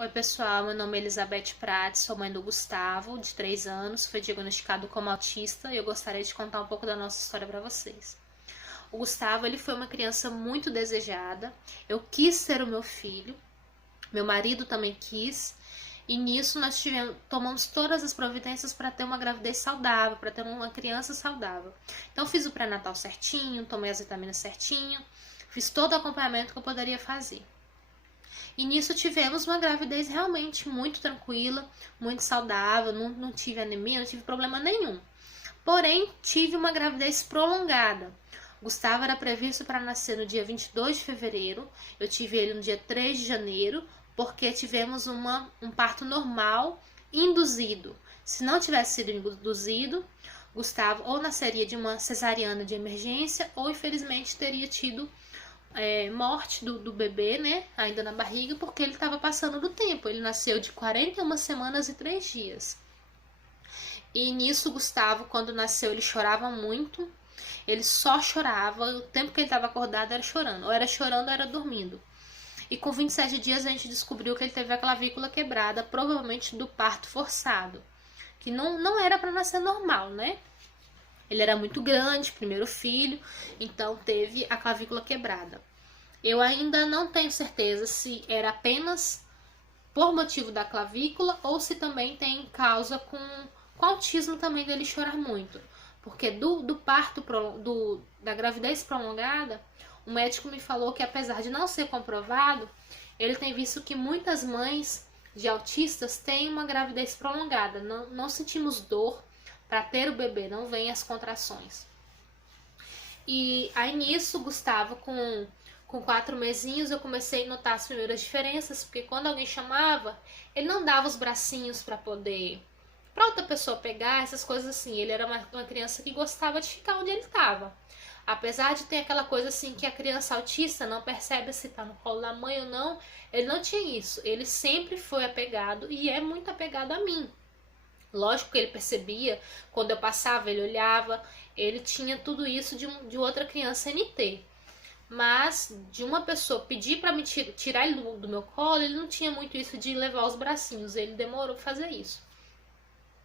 Oi pessoal, meu nome é Elizabeth Prates, sou mãe do Gustavo, de 3 anos, foi diagnosticado como autista e eu gostaria de contar um pouco da nossa história para vocês. O Gustavo, ele foi uma criança muito desejada, eu quis ter o meu filho, meu marido também quis, e nisso nós tomamos todas as providências para ter uma gravidez saudável, para ter uma criança saudável. Então fiz o pré-natal certinho, tomei as vitaminas certinho, fiz todo o acompanhamento que eu poderia fazer. E nisso tivemos uma gravidez realmente muito tranquila, muito saudável, não tive anemia, não tive problema nenhum. Porém, tive uma gravidez prolongada. Gustavo era previsto para nascer no dia 22 de fevereiro, eu tive ele no dia 3 de janeiro, porque tivemos um parto normal induzido. Se não tivesse sido induzido, Gustavo ou nasceria de uma cesariana de emergência ou infelizmente teria tido morte do bebê, né, ainda na barriga, porque ele estava passando do tempo. Ele nasceu de 41 semanas e 3 dias. E nisso, Gustavo, quando nasceu, ele chorava muito. Ele só chorava, o tempo que ele estava acordado era chorando. Ou era dormindo. E com 27 dias a gente descobriu que ele teve a clavícula quebrada, provavelmente do parto forçado. Que não era para nascer normal, né? Ele era muito grande, primeiro filho, então teve a clavícula quebrada. Eu ainda não tenho certeza se era apenas por motivo da clavícula ou se também tem causa com autismo também dele chorar muito. Porque do parto, da gravidez prolongada, o médico me falou que apesar de não ser comprovado, ele tem visto que muitas mães de autistas têm uma gravidez prolongada. Não sentimos dor para ter o bebê, não vem as contrações. E aí nisso, Gustavo, com 4 mesinhos, eu comecei a notar as primeiras diferenças, porque quando alguém chamava, ele não dava os bracinhos para outra pessoa pegar, essas coisas assim. Ele era uma criança que gostava de ficar onde ele estava. Apesar de ter aquela coisa assim que a criança autista não percebe se está no colo da mãe ou não, ele não tinha isso. Ele sempre foi apegado e é muito apegado a mim. Lógico que ele percebia, quando eu passava, ele olhava, ele tinha tudo isso de outra criança NT. Mas de uma pessoa pedir para me tirar ele do meu colo, ele não tinha muito isso de levar os bracinhos, ele demorou para fazer isso.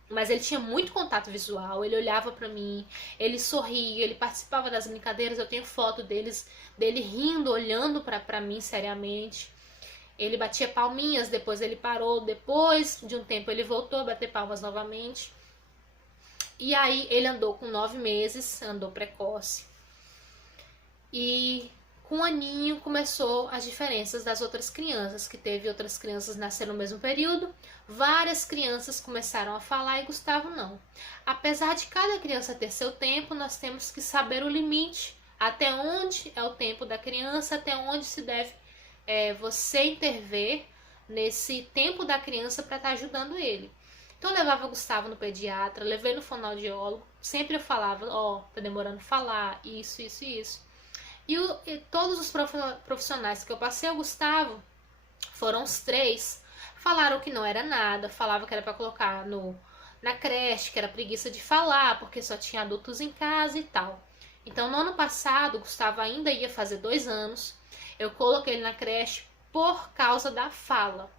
Mas ele tinha muito contato visual, ele olhava para mim, ele sorria, ele participava das brincadeiras, eu tenho foto dele rindo, olhando para mim seriamente. Ele batia palminhas, depois ele parou, depois de um tempo ele voltou a bater palmas novamente. E aí ele andou com 9 meses, andou precoce. E com um aninho começou as diferenças das outras crianças, que teve outras crianças nasceram no mesmo período. Várias crianças começaram a falar e Gustavo não. Apesar de cada criança ter seu tempo, nós temos que saber o limite, até onde é o tempo da criança, até onde se deve você intervir nesse tempo da criança para estar ajudando ele. Então eu levava o Gustavo no pediatra, levei no fonoaudiólogo, sempre eu falava, tá demorando a falar, isso. E todos os profissionais que eu passei ao Gustavo, foram os 3, falaram que não era nada, falavam que era para colocar na creche, que era preguiça de falar, porque só tinha adultos em casa e tal. Então no ano passado, o Gustavo ainda ia fazer 2 anos, eu coloquei ele na creche por causa da fala.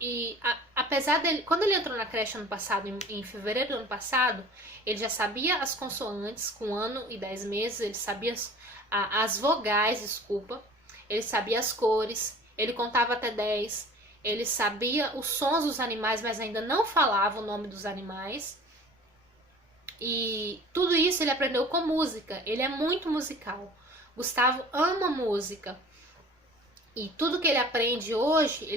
E apesar dele, quando ele entrou na creche ano passado, em fevereiro do ano passado, ele já sabia as consoantes com 1 ano e 10 meses, ele sabia as vogais, desculpa, ele sabia as cores, ele contava até 10, ele sabia os sons dos animais, mas ainda não falava o nome dos animais. E tudo isso ele aprendeu com música, ele é muito musical. Gustavo ama música. E tudo que ele aprende hoje,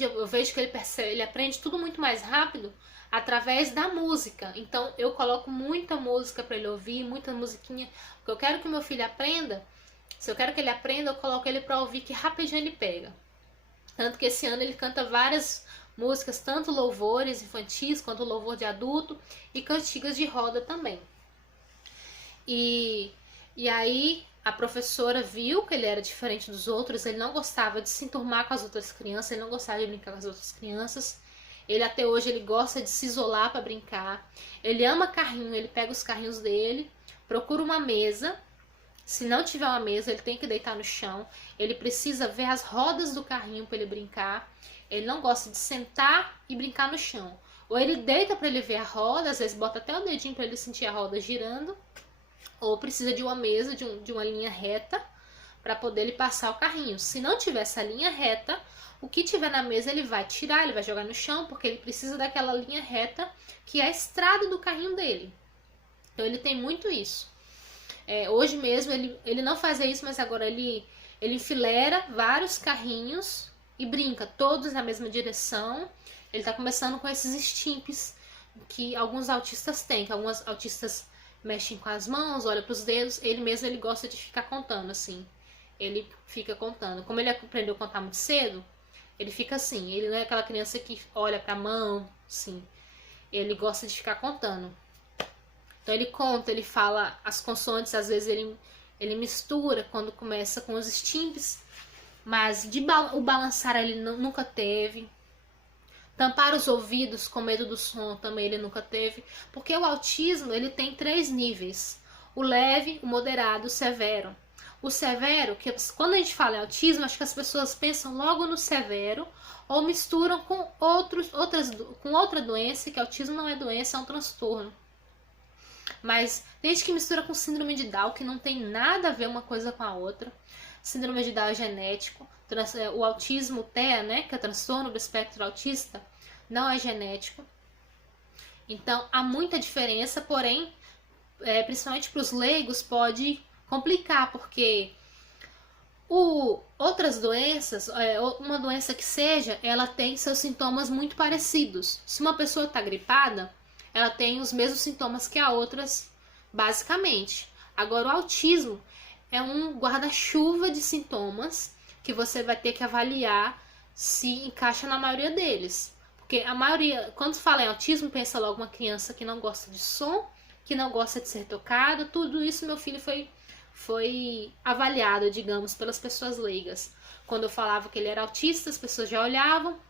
eu vejo que ele aprende tudo muito mais rápido através da música. Então eu coloco muita música para ele ouvir, muita musiquinha, porque eu quero que meu filho aprenda. Se eu quero que ele aprenda, eu coloco ele para ouvir, que rapidinho ele pega. Tanto que esse ano ele canta várias músicas, tanto louvores infantis quanto louvor de adulto e cantigas de roda também. E aí a professora viu que ele era diferente dos outros, ele não gostava de se enturmar com as outras crianças, ele não gostava de brincar com as outras crianças. Ele até hoje ele gosta de se isolar para brincar. Ele ama carrinho, ele pega os carrinhos dele, procura uma mesa, Se não tiver uma mesa, ele tem que deitar no chão. Ele precisa ver as rodas do carrinho para ele brincar. Ele não gosta de sentar e brincar no chão. Ou ele deita para ele ver a roda, às vezes bota até o dedinho para ele sentir a roda girando. Ou precisa de uma mesa, de uma linha reta, para poder ele passar o carrinho. Se não tiver essa linha reta, o que tiver na mesa ele vai tirar, ele vai jogar no chão, porque ele precisa daquela linha reta que é a estrada do carrinho dele. Então ele tem muito isso. Hoje mesmo ele não faz isso, mas agora ele enfileira vários carrinhos e brinca, todos na mesma direção. Ele tá começando com esses estimpes que alguns autistas têm, que alguns autistas mexem com as mãos, olha pros dedos. Ele mesmo ele gosta de ficar contando, assim. Ele fica contando. Como ele aprendeu a contar muito cedo, ele fica assim. Ele não é aquela criança que olha pra mão, assim. Ele gosta de ficar contando. Então ele conta, ele fala as consoantes, às vezes ele mistura quando começa com os estimpes, mas o balançar ele nunca teve. Tampar os ouvidos com medo do som também ele nunca teve, porque o autismo ele tem 3 níveis: o leve, o moderado, o severo. O severo, que quando a gente fala em autismo, acho que as pessoas pensam logo no severo ou misturam com outra doença, que autismo não é doença, é um transtorno. Mas tem gente que mistura com síndrome de Down, que não tem nada a ver uma coisa com a outra. Síndrome de Down é genético. O autismo TEA, né, que é transtorno do espectro autista, não é genético. Então há muita diferença, porém, principalmente para os leigos, pode complicar, porque outras doenças, uma doença que seja, ela tem seus sintomas muito parecidos. Se uma pessoa está gripada, ela tem os mesmos sintomas que a outras, basicamente. Agora, o autismo é um guarda-chuva de sintomas que você vai ter que avaliar se encaixa na maioria deles. Porque a maioria, quando fala em autismo, pensa logo uma criança que não gosta de som, que não gosta de ser tocada. Tudo isso, meu filho, foi avaliado, digamos, pelas pessoas leigas. Quando eu falava que ele era autista, as pessoas já olhavam.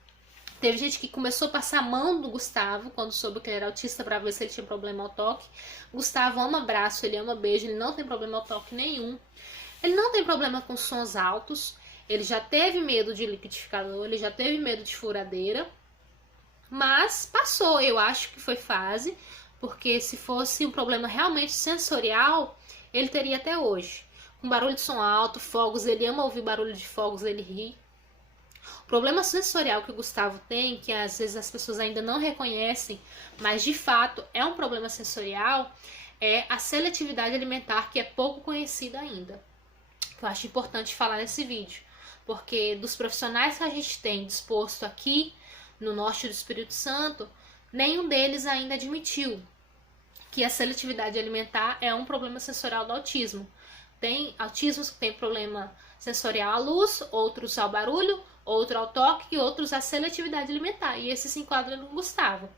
Teve gente que começou a passar a mão do Gustavo quando soube que ele era autista para ver se ele tinha problema ao toque. Gustavo ama abraço, ele ama beijo, ele não tem problema ao toque nenhum. Ele não tem problema com sons altos. Ele já teve medo de liquidificador, ele já teve medo de furadeira. Mas passou, eu acho que foi fase, porque se fosse um problema realmente sensorial, ele teria até hoje. Com barulho de som alto, fogos, ele ama ouvir barulho de fogos, ele ri. O problema sensorial que o Gustavo tem, que às vezes as pessoas ainda não reconhecem, mas de fato é um problema sensorial, é a seletividade alimentar, que é pouco conhecida ainda. Eu acho importante falar nesse vídeo, porque dos profissionais que a gente tem disposto aqui no norte do Espírito Santo, nenhum deles ainda admitiu que a seletividade alimentar é um problema sensorial do autismo. Tem autismos que tem problema sensorial à luz, outros ao barulho, outro ao toque e outros à seletividade alimentar. E esse se enquadra no Gustavo.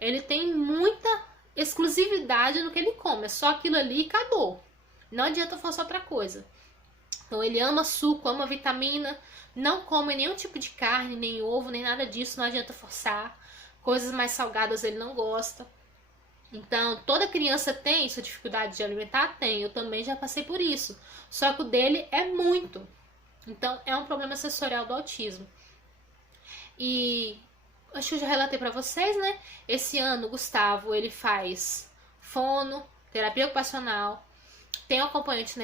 Ele tem muita exclusividade no que ele come, é só aquilo ali e acabou. Não adianta forçar outra coisa. Então ele ama suco, ama vitamina, não come nenhum tipo de carne, nem ovo, nem nada disso, não adianta forçar. Coisas mais salgadas ele não gosta. Então, toda criança tem sua dificuldade de alimentar? Tem, eu também já passei por isso. Só que o dele é muito. Então, é um problema sensorial do autismo. E acho que eu já relatei pra vocês, né? Esse ano, o Gustavo, ele faz fono, terapia ocupacional, tem um acompanhante